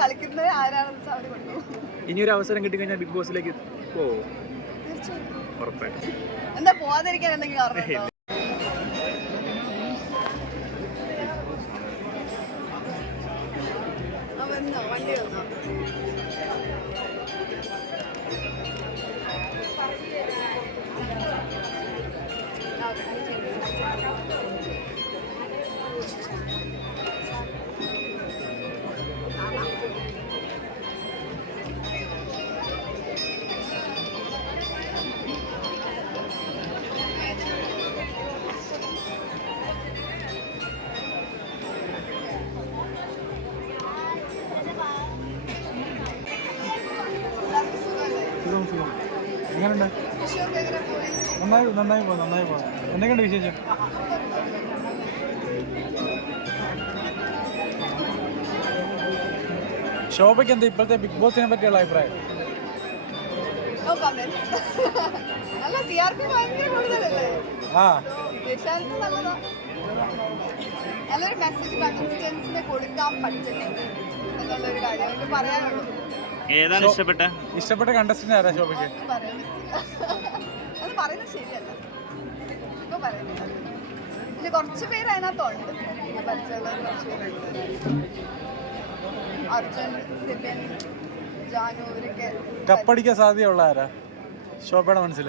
കളിക്കുന്നത് ആരാണെന്ന് അവർ കൊണ്ടുപോകും. ഇനിയൊരു അവസരം കിട്ടിക്കഴിഞ്ഞാൽ ബിഗ് ബോസിലേക്ക് പോവോ? എന്താ പോവാതിരിക്കാൻ എന്തെങ്കിലും കാരണം? വന്നോ, വണ്ടി വന്നോ? എങ്ങനെയുണ്ട്? നന്നായി പോകും. എന്തൊക്കെയുണ്ട് വിശേഷം? ശോഭയ്ക്ക് എന്താ ഇപ്പോഴത്തെ ബിഗ് ബോസിനെ പറ്റിയുള്ള അഭിപ്രായം? നല്ലൊരു മെസ്സേജ് കണ്ടസ്റ്റൻസിന് കൊടുക്കാൻ പറ്റുന്നു എന്നുള്ളൊരു കാര്യം എനിക്ക് പറയാനുള്ളൂ. ഏതാണ് ഇഷ്ടപ്പെട്ട കണ്ടസ്റ്റന്റ് ആരാ ശോഭയ്ക്ക്? അത് പറയുന്നത് ശരിയല്ല. ഇപ്പൊ പറയുന്നില്ല. ഇതിൽ കുറച്ച് പേര് അതിനകത്തുണ്ട്. പരിചയമുള്ള കുറച്ച് പേരുണ്ട്. അർജുൻ, സിബിൻ, ജാനു ഇവരൊക്കെ. കപ്പടിക്കാൻ സാധ്യതയുള്ള ആരാ ശോഭയുടെ മനസ്സിൽ?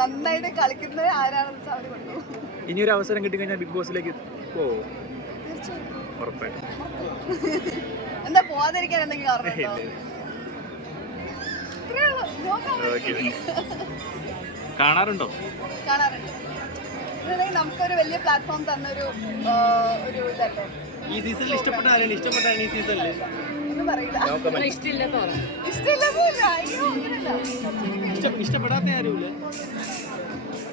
നന്നായിട്ട് കളിക്കുന്നത് ആരാണെന്ന് അവർ കൊണ്ടുപോകും. ഇനിയൊരു അവസരം കിട്ടിക്കഴിഞ്ഞാൽ ബിഗ് ബോസിലേക്ക് പോവോ? എന്താ പോവാതിരിക്കാൻ എന്തെങ്കിലും കാരണം? കാണാറുണ്ടോ? കാണാറുണ്ട്. നമുക്കൊരു വലിയ പ്ലാറ്റ്ഫോം തന്നൊരു ഇതല്ലേ. ഈ സീസണിൽ ഇഷ്ടപ്പെട്ട ആരാണ്? ഇഷ്ടപ്പെട്ടാണ് ഈ സീസണിൽ ഒന്നും പറയില്ല. ഇഷ്ടപ്പെടാത്ത ആരുമില്ല.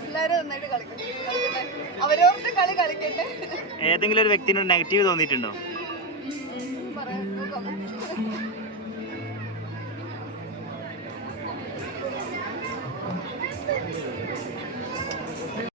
എല്ലാവരും നന്നായിട്ട് കളിക്കട്ടെ. അവരവരുടെ കളി കളിക്കട്ടെ. ഏതെങ്കിലും ഒരു വ്യക്തിനോട് നെഗറ്റീവ് തോന്നിയിട്ടുണ്ടോ? പറയാൻ